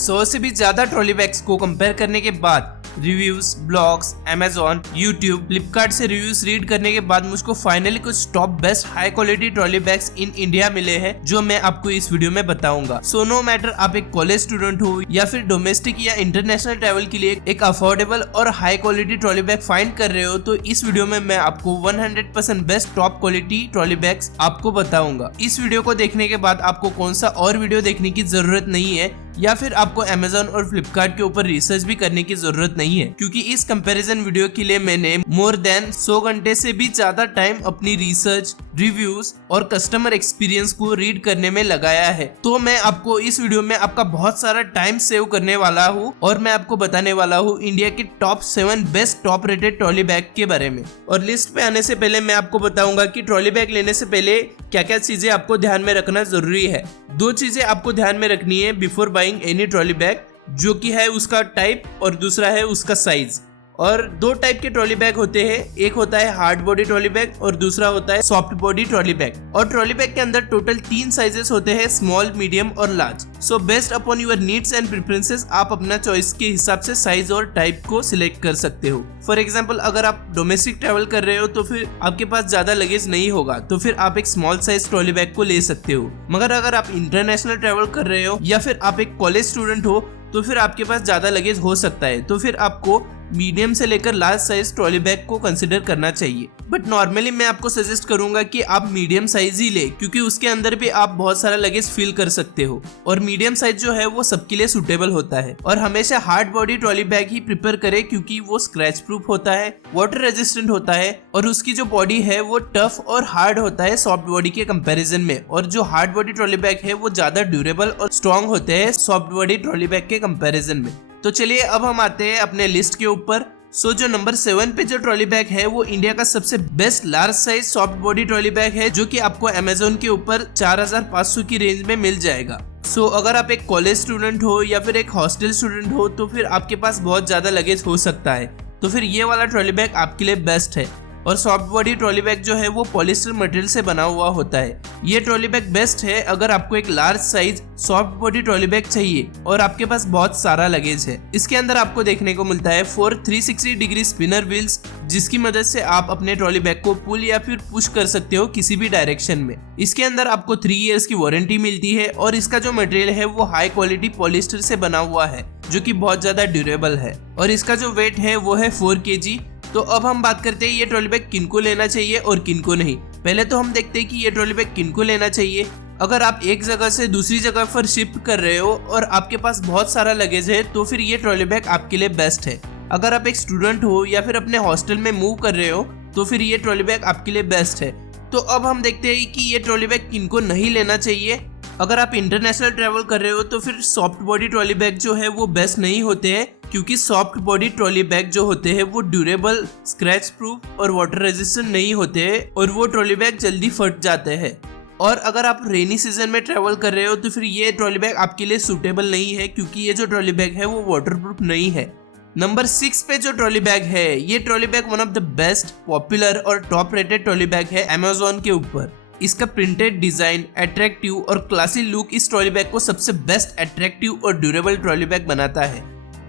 100 से भी ज्यादा ट्रॉली बैग्स को कंपेयर करने के बाद, reviews, blogs, Amazon, YouTube, Flipkart से रिव्यूज रीड करने के बाद मुझको फाइनली कुछ top best high quality trolley bags in India मिले हैं जो मैं आपको इस वीडियो में बताऊंगा। सो नो मैटर आप एक कॉलेज स्टूडेंट हो या फिर डोमेस्टिक या इंटरनेशनल ट्रैवल के लिए एक अफोर्डेबल और high quality trolley bag find कर रहे हो तो इस वीडियो में मैं आपको 100% best top quality trolley bags आपको बताऊंगा। इस वीडियो को देखने के बाद आपको कौन सा और वीडियो देखने की जरूरत नहीं है या फिर आपको Amazon और फ्लिपकार्ट के ऊपर रिसर्च भी करने की जरूरत नहीं है, क्योंकि इस कंपैरिजन वीडियो के लिए मैंने मोर देन 100 घंटे से भी ज्यादा टाइम अपनी रिसर्च, रिव्यूज और कस्टमर एक्सपीरियंस को रीड करने में लगाया है। तो मैं आपको इस वीडियो में आपका बहुत सारा टाइम सेव करने वाला हूँ और मैं आपको बताने वाला हूँ इंडिया के top 7 best top rated trolley bag के बारे में। और लिस्ट पे आने से पहले मैं आपको बताऊंगा कि ट्रॉली बैग लेने से पहले क्या क्या चीजें आपको ध्यान में रखना जरूरी है। 2 चीजें आपको ध्यान में रखनी है before buying any trolley bag, जो कि है उसका टाइप और दूसरा है उसका साइज। और 2 टाइप के ट्रॉली बैग होते हैं, एक होता है हार्ड बॉडी ट्रॉली बैग और दूसरा होता है सॉफ्ट बॉडी ट्रॉली बैग। और ट्रॉली बैग के अंदर टोटल 3 साइजेस होते हैं, स्मॉल, मीडियम और large. So based upon your needs and preferences आप अपना चॉइस के हिसाब से साइज और टाइप को सिलेक्ट कर सकते हो। फॉर एग्जाम्पल अगर आप डोमेस्टिक ट्रैवल कर रहे हो तो फिर आपके पास ज्यादा लगेज नहीं होगा तो फिर आप एक स्मॉल साइज ट्रॉली बैग को ले सकते हो। मगर अगर आप इंटरनेशनल ट्रैवल कर रहे हो या फिर आप एक कॉलेज स्टूडेंट हो तो फिर आपके पास ज्यादा लगेज हो सकता है, तो फिर आपको मीडियम से लेकर लार्ज साइज ट्रॉली बैग को कंसिडर करना चाहिए। बट नॉर्मली मैं आपको सजेस्ट करूंगा कि आप मीडियम साइज ही ले, क्योंकि उसके अंदर भी आप बहुत सारा लगेज फील कर सकते हो और मीडियम साइज जो है वो सबके लिए सुटेबल होता है। और हमेशा हार्ड बॉडी ट्रॉली बैग ही प्रिपेयर करें, क्योंकि वो स्क्रैच प्रूफ होता है, वाटर रेजिस्टेंट होता है और उसकी जो बॉडी है वो टफ और हार्ड होता है सॉफ्ट बॉडी के कंपैरिजन में। और जो हार्ड बॉडी ट्रॉली बैग है वो ज्यादा ड्यूरेबल और स्ट्रॉन्ग होते हैं सॉफ्ट बॉडी ट्रॉली बैग के कंपैरिजन में। तो चलिए अब हम आते हैं अपने लिस्ट के ऊपर। सो जो नंबर 7 पे जो ट्रॉली बैग है वो इंडिया का सबसे best large size soft body trolley bag है, जो कि आपको Amazon के ऊपर 4500 की रेंज में मिल जाएगा। सो अगर आप एक कॉलेज स्टूडेंट हो या फिर एक हॉस्टल स्टूडेंट हो तो फिर आपके पास बहुत ज्यादा लगेज हो सकता है, तो फिर ये वाला ट्रॉली बैग आपके लिए बेस्ट है। और सॉफ्ट बॉडी ट्रॉली बैग जो है वो पॉलिस्टर मटेरियल से बना हुआ होता है। ये ट्रॉली बैग बेस्ट है अगर आपको एक large size soft body trolley bag चाहिए और आपके पास बहुत सारा लगेज है। इसके अंदर आपको देखने को मिलता है 4 360 डिग्री स्पिनर व्हील्स, जिसकी मदद से आप अपने ट्रॉली बैग को पुल या फिर पुश कर सकते हो किसी भी डायरेक्शन में। इसके अंदर आपको 3 इयर्स की वारंटी मिलती है और इसका जो मटेरियल है वो हाई क्वालिटी पॉलिस्टर से बना हुआ है, जो कि बहुत ज्यादा ड्यूरेबल है। और इसका जो वेट है वो है 4 kg। तो अब हम बात करते हैं ये ट्रॉली बैग किनको लेना चाहिए और किनको नहीं। पहले तो हम देखते हैं कि ये ट्रॉली बैग किनको लेना चाहिए। अगर आप एक जगह से दूसरी जगह पर शिफ्ट कर रहे हो और आपके पास बहुत सारा लगेज है तो फिर ये ट्रॉली बैग आपके लिए बेस्ट है। अगर आप एक स्टूडेंट हो या फिर अपने हॉस्टल में मूव कर रहे हो तो फिर ये ट्रॉली बैग आपके लिए बेस्ट है। तो अब हम देखते हैं कि ये ट्रॉली बैग किनको नहीं लेना चाहिए। अगर आप इंटरनेशनल ट्रैवल कर रहे हो तो फिर सॉफ्ट बॉडी ट्रॉली बैग जो है वो बेस्ट नहीं होते हैं, क्योंकि सॉफ्ट बॉडी ट्रॉली बैग जो होते हैं वो ड्यूरेबल, स्क्रैच प्रूफ और वाटर रेजिस्टेंट नहीं होते हैं और वो ट्रॉली बैग जल्दी फट जाते हैं। और अगर आप रेनी सीजन में ट्रैवल कर रहे हो तो फिर ये ट्रॉली बैग आपके लिए सूटेबल नहीं है, क्योंकि ये जो ट्रॉली बैग है वो वाटरप्रूफ नहीं है। नंबर 6 पे जो ट्रॉली बैग है, ये trolley bag one of the best, popular और टॉप रेटेड ट्रॉली बैग है Amazon के ऊपर। इसका प्रिंटेड डिजाइन, अट्रैक्टिव और क्लासी लुक इस ट्रॉली बैग को सबसे बेस्ट, अट्रैक्टिव और ड्यूरेबल ट्रॉली बैग बनाता है।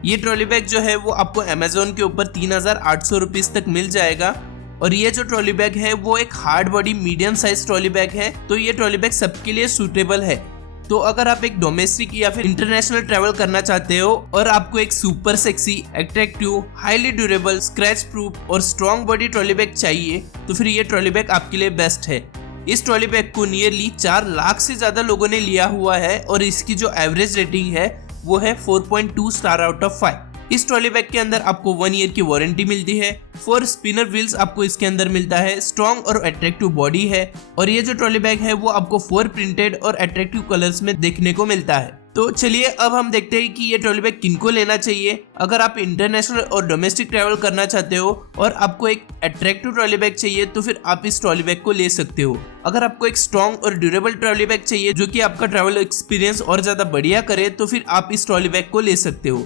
ये ट्रॉली बैग जो है वो आपको Amazon के ऊपर 3800 रुपीज तक मिल जाएगा। और ये जो ट्रॉली बैग है वो एक hard body medium size trolley bag है, तो ये ट्रॉली बैग सबके लिए सूटेबल है। तो अगर आप एक डोमेस्टिक या फिर इंटरनेशनल ट्रैवल करना चाहते हो और आपको एक super sexy, attractive, highly durable, scratch proof और स्ट्रॉन्ग बॉडी ट्रॉली बैग चाहिए तो फिर ये ट्रॉली बैग आपके लिए बेस्ट है। इस ट्रॉली बैग को नियरली 4 लाख से ज्यादा लोगों ने लिया हुआ है और इसकी जो एवरेज रेटिंग है वो है 4.2 स्टार आउट ऑफ 5। इस ट्रॉली बैग के अंदर आपको 1 ईयर की वारंटी मिलती है, 4 स्पिनर व्हील्स आपको इसके अंदर मिलता है, स्ट्रॉन्ग और अट्रैक्टिव बॉडी है और ये जो ट्रॉली बैग है वो आपको 4 प्रिंटेड और अट्रैक्टिव कलर्स में देखने को मिलता है। तो चलिए अब हम देखते हैं कि ये ट्रॉली बैग किनको लेना चाहिए। अगर आप इंटरनेशनल और डोमेस्टिक ट्रैवल करना चाहते हो और आपको एक अट्रैक्टिव ट्रॉली बैग चाहिए तो फिर आप इस ट्रॉली बैग को ले सकते हो। अगर आपको एक स्ट्रॉन्ग और ड्यूरेबल ट्रॉली बैग चाहिए जो कि आपका ट्रैवल एक्सपीरियंस और ज्यादा बढ़िया करे तो फिर आप इस ट्रॉली बैग को ले सकते हो।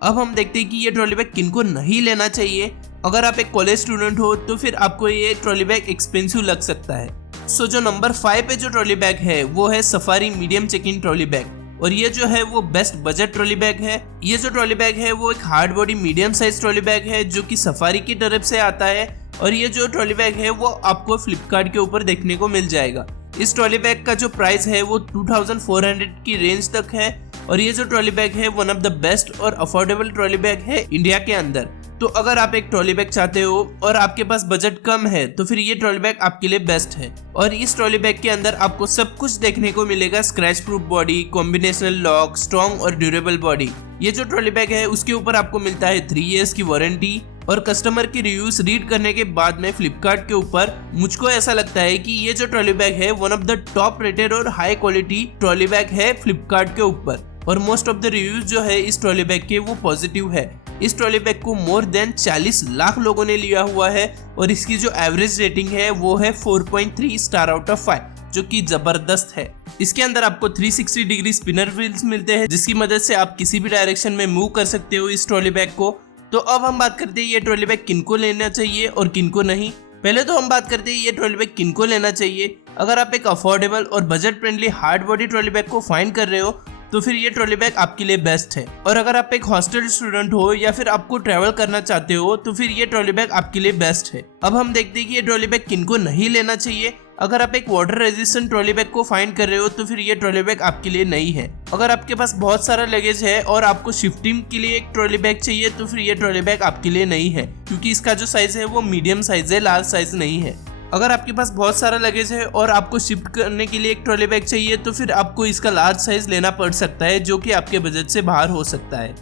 अब हम देखते हैं कि ये ट्रॉली बैग किनको नहीं लेना चाहिए। अगर आप एक कॉलेज स्टूडेंट हो तो फिर आपको ये ट्रॉली बैग एक्सपेंसिव लग सकता है। सो जो नंबर 5 पे जो ट्रॉली बैग है वो है Safari medium check in trolley bag. और ये जो है वो बेस्ट बजट ट्रॉली बैग है। ये जो ट्रॉली बैग है वो एक hard body medium size trolley bag है जो कि सफारी की तरफ से आता है और ये जो ट्रॉली बैग है वो आपको फ्लिपकार्ट के ऊपर देखने को मिल जाएगा। इस ट्रॉली बैग का जो प्राइस है वो 2400 की रेंज तक है और ये जो ट्रॉली बैग है वन ऑफ द बेस्ट और अफोर्डेबल ट्रॉली बैग है इंडिया के अंदर। तो अगर आप एक ट्रॉली बैग चाहते हो और आपके पास बजट कम है तो फिर ये ट्रॉली बैग आपके लिए बेस्ट है। और इस ट्रॉली बैग के अंदर आपको सब कुछ देखने को मिलेगा, scratch proof body, combinational lock, strong और ड्यूरेबल बॉडी। ये जो ट्रॉली बैग है उसके ऊपर आपको मिलता है 3 इयर्स की वारंटी और कस्टमर की रिव्यूज रीड करने के बाद में फ्लिपकार्ट के ऊपर मुझको ऐसा लगता है कि ये जो ट्रॉली बैग है one of the top rated और हाई क्वालिटी ट्रॉली बैग है फ्लिपकार्ट के ऊपर और मोस्ट ऑफ द रिव्यूज जो है इस ट्रॉली बैग के वो पॉजिटिव है। इस ट्रॉली बैग को मोर देन 40 लाख लोगों ने लिया हुआ है और इसकी जो एवरेज रेटिंग है वो है 4.3 स्टार आउट ऑफ 5 जो कि जबरदस्त है। इसके अंदर आपको 360 डिग्री स्पिनर व्हील्स मिलते हैं जिसकी मदद से आप किसी भी डायरेक्शन में मूव कर सकते हो इस ट्रॉली बैग को। तो अब हम बात करते हैं ये ट्रॉली बैग किनको लेना चाहिए और किनको नहीं। पहले तो हम बात करते हैं ये ट्रॉली बैग किनको लेना चाहिए। अगर आप एक अफोर्डेबल और budget friendly hard body trolley bag को फाइंड कर रहे हो तो फिर ये ट्रॉली बैग आपके लिए बेस्ट है। और अगर आप एक हॉस्टल स्टूडेंट हो या फिर आपको ट्रैवल करना चाहते हो तो फिर ये ट्रॉली बैग आपके लिए बेस्ट है। अब हम देखते हैं कि ये ट्रॉली बैग किनको नहीं लेना चाहिए। अगर आप एक वाटर रेजिस्टेंट ट्रॉली बैग को फाइंड कर रहे हो तो फिर ये ट्रॉली बैग आपके लिए नहीं है। अगर आपके पास बहुत सारा लगेज है और आपको शिफ्टिंग के लिए एक ट्रॉली बैग चाहिए तो फिर ये ट्रॉली बैग आपके लिए नहीं है क्योंकि इसका जो साइज है वो मीडियम साइज है, लार्ज साइज नहीं है। अगर आपके पास बहुत सारा लगेज है और आपको शिफ्ट करने के लिए एक ट्रॉली बैग चाहिए तो फिर आपको इसका लार्ज साइज लेना पड़ सकता है जो कि आपके बजट से बाहर हो सकता है।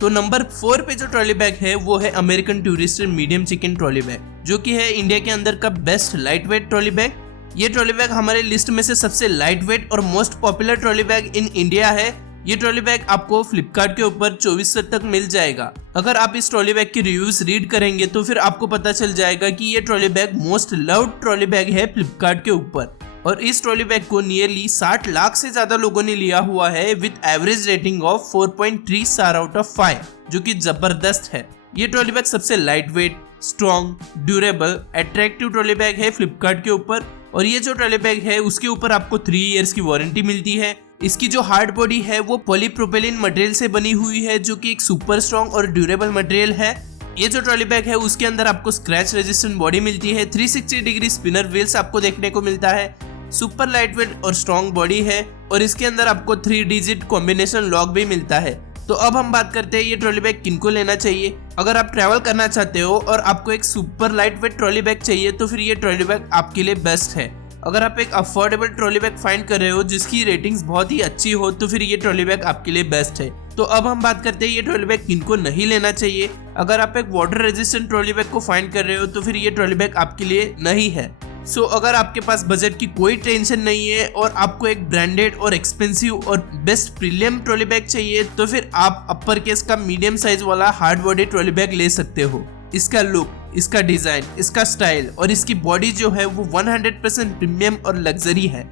तो नंबर 4 पे जो ट्रॉली बैग है वो है American Tourister medium check in trolley bag जो कि है इंडिया के अंदर का best light weight trolley bag. ये ट्रॉली बैग हमारे लिस्ट में से सबसे लाइट वेट और most popular trolley bag in India है। ये ट्रॉली बैग आपको फ्लिपकार्ट के ऊपर 2400 तक मिल जाएगा। अगर आप इस ट्रॉली बैग की रिव्यूज रीड करेंगे तो फिर आपको पता चल जाएगा कि ये trolley bag most loved trolley bag है फ्लिपकार्ट के ऊपर और इस ट्रॉली बैग को नियरली 60 लाख से ज्यादा लोगों ने लिया हुआ है with average rating of 4.3 star out of 5 जो कि जबरदस्त है। ये ट्रॉली बैग सबसे light wait, strong, durable, attractive trolley bag है फ्लिपकार्ट के ऊपर और ये जो ट्रॉली बैग है उसके ऊपर आपको 3 इयर्स की वारंटी मिलती है। इसकी जो हार्ड बॉडी है वो पॉलीप्रोपिलीन मटेरियल से बनी हुई है जो कि एक सुपर स्ट्रॉन्ग और ड्यूरेबल मटेरियल है। ये जो ट्रॉली बैग है उसके अंदर आपको स्क्रैच रेजिस्टेंट बॉडी मिलती है, 360 डिग्री स्पिनर व्हील्स आपको देखने को मिलता है, सुपर लाइट वेट और स्ट्रॉन्ग बॉडी है और इसके अंदर आपको 3 डिजिट कॉम्बिनेशन लॉक भी मिलता है। तो अब हम बात करते हैं ये ट्रॉली बैग किनको लेना चाहिए। अगर आप ट्रैवल करना चाहते हो और आपको एक super light weight trolley bag चाहिए तो फिर ये ट्रॉली बैग आपके लिए बेस्ट है। अगर आप एक अफोर्डेबल ट्रॉली बैग फाइंड कर रहे हो जिसकी रेटिंग्स बहुत ही अच्छी हो तो फिर ये ट्रॉली बैग आपके लिए बेस्ट है। तो अब हम बात करते हैं ये ट्रॉली बैग किनको नहीं लेना चाहिए। अगर आप एक वाटर रेजिस्टेंट ट्रॉली बैग को फाइंड कर रहे हो तो फिर ये ट्रॉली बैग आपके लिए नहीं है। अगर आपके पास बजट की कोई टेंशन नहीं है और आपको एक ब्रांडेड और एक्सपेंसिव और बेस्ट प्रीमियम ट्रॉली बैग चाहिए तो फिर आप अपर केस का मीडियम साइज वाला हार्ड बॉडी ट्रॉली बैग ले सकते हो। इसका लुक, इसका डिजाइन, इसका स्टाइल और इसकी बॉडी जो है वो 100% प्रीमियम और लग्जरी है।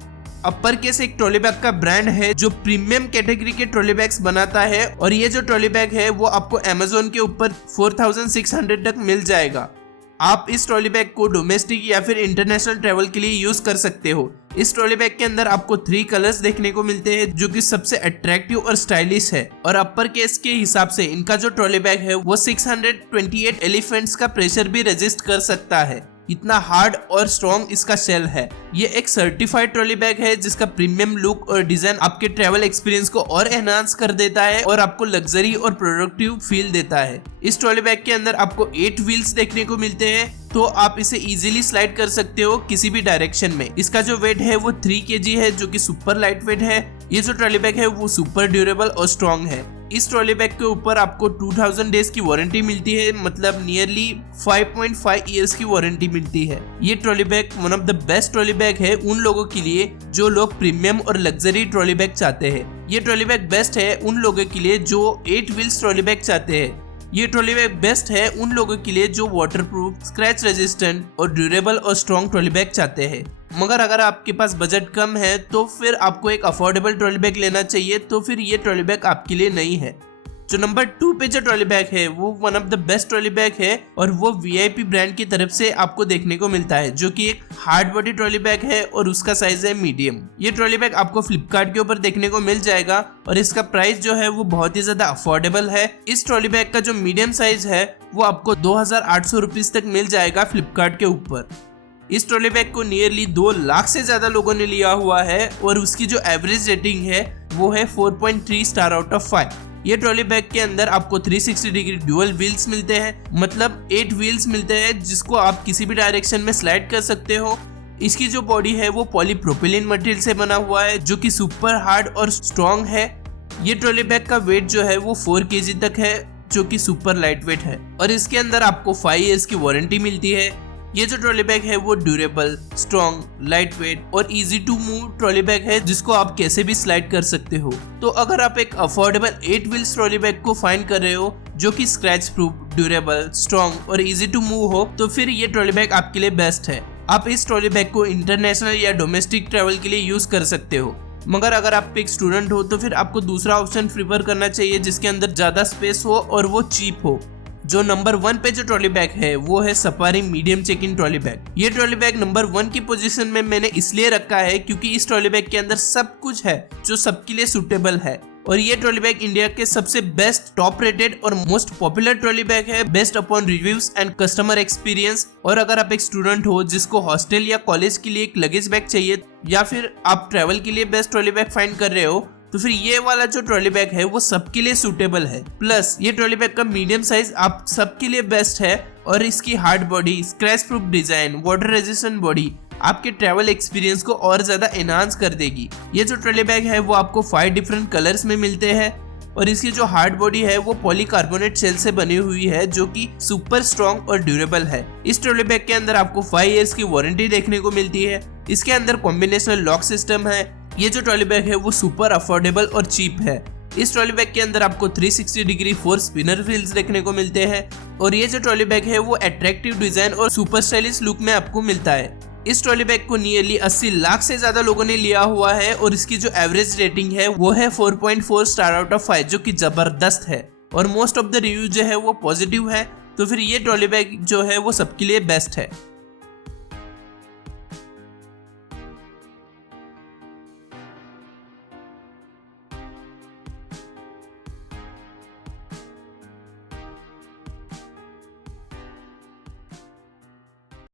अपर केस एक ट्रॉली बैग का ब्रांड है जो प्रीमियम कैटेगरी के ट्रॉली बैग्स बनाता है और ये जो ट्रॉली बैग है वो आपको Amazon के ऊपर 4600 तक मिल जाएगा। आप इस ट्रॉली बैग को डोमेस्टिक या फिर इंटरनेशनल ट्रैवल के लिए यूज कर सकते हो। इस ट्रॉली बैग के अंदर आपको 3 कलर्स देखने को मिलते हैं जो कि सबसे अट्रैक्टिव और स्टाइलिश है और अपर केस के हिसाब से इनका जो ट्रॉली बैग है वो 628 एलिफेंट्स का प्रेशर भी रेजिस्ट कर सकता है। इतना हार्ड और स्ट्रॉन्ग इसका शेल है। ये एक सर्टिफाइड ट्रॉली बैग है जिसका प्रीमियम लुक और डिजाइन आपके ट्रैवल एक्सपीरियंस को और एनहांस कर देता है और आपको लग्जरी और प्रोडक्टिव फील देता है। इस ट्रॉली बैग के अंदर आपको 8 व्हील्स देखने को मिलते हैं तो आप इसे इजीली स्लाइड कर सकते हो किसी भी डायरेक्शन में। इसका जो वेट है वो 3 kg है जो कि सुपर लाइट वेट है। ये जो ट्रॉली बैग है वो सुपर ड्यूरेबल और स्ट्रॉन्ग है। इस ट्रॉली बैग के ऊपर आपको 2000 डेज की वारंटी मिलती है, मतलब नियरली 5.5 इयर्स की वारंटी मिलती है। ये trolley bag one of the best trolley bag है उन लोगों के लिए जो लोग प्रीमियम और लग्जरी ट्रॉली बैग चाहते हैं। ये ट्रॉली बैग बेस्ट है उन लोगों के लिए जो 8 व्हील्स ट्रॉली बैग चाहते हैं। ये ट्रॉली बैग बेस्ट है उन लोगों के लिए जो वाटरप्रूफ, स्क्रैच रेजिस्टेंट और ड्यूरेबल और स्ट्रॉन्ग ट्रॉली बैग चाहते हैं। मगर अगर आपके पास बजट कम है तो फिर आपको एक अफोर्डेबल ट्रॉली बैग लेना चाहिए, तो फिर ये ट्रॉली बैग आपके लिए नहीं है। जो नंबर 2 पे जो ट्रॉली बैग है वो one of the best trolley bag है और वो वीआईपी ब्रांड की तरफ से आपको देखने को मिलता है, जो कि एक हार्ड बॉडी ट्रॉली बैग है और उसका साइज है मीडियम। ये ट्रॉली बैग आपको फ्लिपकार्ट के ऊपर देखने को मिल जाएगा और इसका प्राइस जो है वो बहुत ही ज्यादा अफोर्डेबल है। इस ट्रॉली बैग का जो मीडियम साइज है वो आपको 2800 रुपीज तक मिल जाएगा फ्लिपकार्ट के ऊपर। इस ट्रॉली बैग को नियरली 2 लाख से ज्यादा लोगों ने लिया हुआ है और उसकी जो एवरेज रेटिंग है वो है 4.3 स्टार आउट ऑफ 5। ये ट्रॉली बैग के अंदर आपको 360 डिग्री ड्यूअल व्हील्स मिलते हैं, मतलब 8 व्हील्स मिलते हैं जिसको आप किसी भी डायरेक्शन में स्लाइड कर सकते हो। इसकी जो बॉडी है वो पॉलीप्रोपिलीन मटेरियल से बना हुआ है जो कि सुपर हार्ड और स्ट्रॉन्ग है। ये ट्रॉली बैग का वेट जो है वो 4 kg तक है, जो कि सुपर लाइट वेट है और इसके अंदर आपको 5 years की वारंटी मिलती है। ये जो ट्रॉली बैग है वो ड्यूरेबल, स्ट्रॉन्ग, लाइट वेट और easy to move trolley bag है जिसको आप कैसे भी स्लाइड कर सकते हो। तो अगर आप एक अफोर्डेबल 8 व्हील्स ट्रॉली बैग को फाइंड कर रहे हो जो कि स्क्रैच प्रूफ, ड्यूरेबल, स्ट्रॉन्ग और इजी टू मूव हो, तो फिर ये ट्रॉली बैग आपके लिए बेस्ट है। आप इस ट्रॉली बैग को इंटरनेशनल या डोमेस्टिक ट्रेवल के लिए यूज कर सकते हो, मगर अगर आप एक स्टूडेंट हो तो फिर आपको दूसरा ऑप्शन प्रीफर करना चाहिए जिसके अंदर ज्यादा स्पेस हो और वो चीप हो। जो नंबर 1 पे जो ट्रॉली बैग है वो है Safari medium check in trolley bag. ये ट्रॉली बैग नंबर 1 की पोजीशन में मैंने इसलिए रखा है क्योंकि इस ट्रॉली बैग के अंदर सब कुछ है जो सबके लिए सुटेबल है और ये ट्रॉली बैग इंडिया के सबसे बेस्ट, टॉप रेटेड और मोस्ट पॉपुलर ट्रॉली बैग है based upon reviews and customer experience. और अगर आप एक स्टूडेंट हो जिसको हॉस्टल या कॉलेज के लिए एक लगेज बैग चाहिए या फिर आप ट्रैवल के लिए बेस्ट ट्रॉली बैग फाइंड कर रहे हो, तो फिर ये वाला जो ट्रॉली बैग है वो सबके लिए सूटेबल है। प्लस ये ट्रॉली बैग का मीडियम साइज आप सबके लिए बेस्ट है और इसकी hard body, scratch proof design, water resistant body आपके ट्रैवल एक्सपीरियंस को और ज्यादा एनहांस कर देगी। ये जो ट्रॉली बैग है वो आपको 5 डिफरेंट कलर्स में मिलते हैं और इसकी जो हार्ड बॉडी है वो पॉलीकार्बोनेट शेल से बनी हुई है जो कि सुपर स्ट्रॉन्ग और ड्यूरेबल है। इस ट्रॉली बैग के अंदर आपको 5 years की वारंटी देखने को मिलती है। इसके अंदर कॉम्बिनेशनल लॉक सिस्टम है। ये जो ट्रॉली बैग है वो सुपर अफोर्डेबल और चीप है। इस ट्रॉली बैग के अंदर आपको 360 डिग्री 4 स्पिनर व्हील्स देखने को मिलते हैं और ये जो ट्रॉली बैग है वो अट्रैक्टिव डिजाइन और सुपर स्टाइलिश लुक में आपको मिलता है। इस ट्रॉली बैग को नियरली 80 लाख से ज्यादा लोगों ने लिया हुआ है और इसकी जो एवरेज रेटिंग है वो है 4.4 स्टार आउट ऑफ 5, जो कि जबरदस्त है और मोस्ट ऑफ द रिव्यू जो है वो पॉजिटिव है। तो फिर ये ट्रॉली बैग जो है वो सबके लिए बेस्ट है।